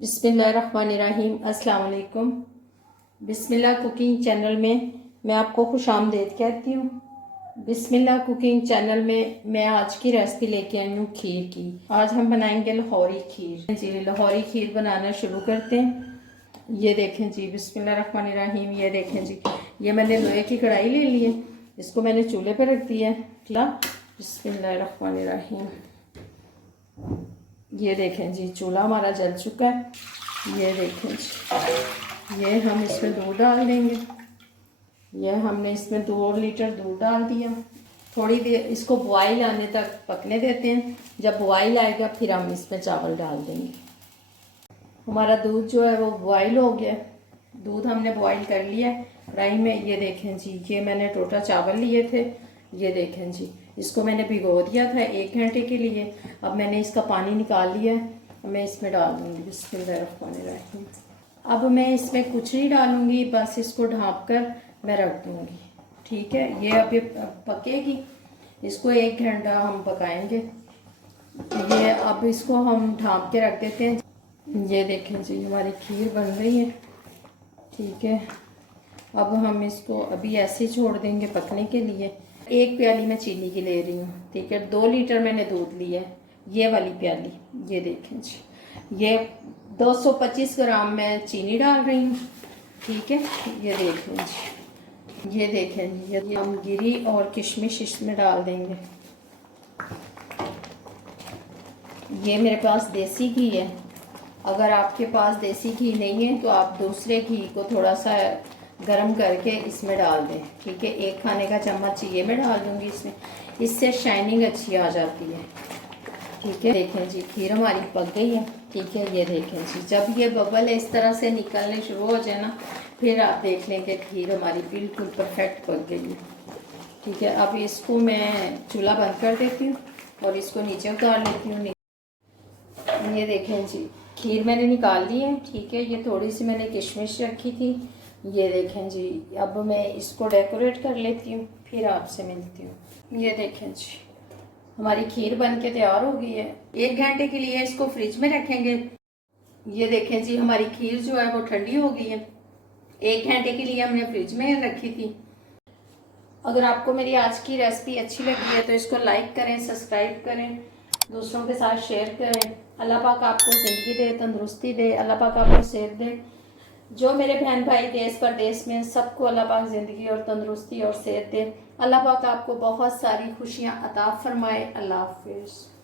बिस्मिल्लाहिर्रहमानिर्रहीम। अस्सलाम वालेकुम। बिस्मिल्लाह कुकिंग चैनल में मैं आपको खुश आमदीद कहती हूँ। बिस्मिल्लाह कुकिंग चैनल में मैं आज की रेसिपी लेके आई हूँ खीर की। आज हम बनाएंगे लाहौरी खीर। जी लाहौरी खीर बनाना शुरू करते हैं। ये देखें जी, बिस्मिल्लाहिर्रहमानिर्रहीम। ये देखें जी, ये मैंने लोहे की कढ़ाई ले ली है, इसको मैंने चूल्हे पर रख दिया है। बिस्मिल्लाहिर्रहमानिर्रहीम। ये देखें जी, चूल्हा हमारा जल चुका है। ये देखें जी, ये हम इसमें दूध डाल देंगे। ये हमने इसमें 2 लीटर दूध डाल दिया। थोड़ी देर इसको बॉयल आने तक पकने देते हैं। जब बॉयल आएगा फिर हम इसमें चावल डाल देंगे। हमारा दूध जो है वो बॉयल हो गया। दूध हमने बॉयल कर लिया कढ़ाई में। ये देखें जी, ये मैंने टोटा चावल लिए थे। ये देखें जी, इसको मैंने भिगो दिया था 1 घंटे के लिए। अब मैंने इसका पानी निकाल लिया है। मैं इसमें डाल दूँगी। बिस्मिल्लाहिर्रहमानिर्रहीम। अब मैं इसमें कुछ नहीं डालूँगी, बस इसको ढाँप कर मैं रख दूँगी। ठीक है, ये अभी पकेगी। इसको 1 घंटा हम पकाएंगे। ये अब इसको हम ढाँप के रख देते हैं। ये देखें जी, हमारी खीर बन रही है। ठीक है, अब हम इसको अभी ऐसे ही छोड़ देंगे पकने के लिए। 1 प्याली मैं चीनी की ले रही हूँ। ठीक है, 2 लीटर मैंने दूध लिया है, ये वाली प्याली। ये देखें जी, ये 225 ग्राम मैं चीनी डाल रही हूँ। ठीक है, ये देखें जी, ये देखें जी, ये हम गिरी और किशमिश इसमें डाल देंगे। ये मेरे पास देसी घी है। अगर आपके पास देसी घी नहीं है तो आप दूसरे घी को थोड़ा सा गरम करके इसमें डाल दें। ठीक है, 1 खाने का चम्मच ये मैं डाल दूंगी इसमें। इससे शाइनिंग अच्छी आ जाती है। ठीक है, देखें जी, खीर हमारी पक गई है। ठीक है, ये देखें जी, जब ये बबल इस तरह से निकलने शुरू हो जाए ना, फिर आप देख लें कि खीर हमारी बिल्कुल परफेक्ट पक गई है। ठीक है, अब इसको मैं चूल्हा बंद कर देती हूँ और इसको नीचे उतार लेती हूँ। ये देखें जी, खीर मैंने निकाल ली है। ठीक है, ये थोड़ी सी मैंने किशमिश रखी थी। ये देखें जी, अब मैं इसको डेकोरेट कर लेती हूँ, फिर आपसे मिलती हूँ। ये देखें जी, हमारी खीर बन के तैयार हो गई है। 1 घंटे के लिए इसको फ्रिज में रखेंगे। ये देखें जी, हमारी खीर जो है वो ठंडी हो गई है। 1 घंटे के लिए हमने फ्रिज में रखी थी। अगर आपको मेरी आज की रेसिपी अच्छी लगी है तो इसको लाइक करें, सब्सक्राइब करें, दूसरों के साथ शेयर करें। अल्लाह पाक आपको ज़िंदगी दे, तंदुरुस्ती दे, अल्लाह पाक आपको सेहत दे। जो मेरे बहन भाई देश परदेश में, सबको अल्लाह पाक ज़िंदगी और तंदुरुस्ती और सेहत दे। अल्लाह पाक आपको बहुत सारी खुशियाँ अता फरमाए। अल्लाह हाफिज़।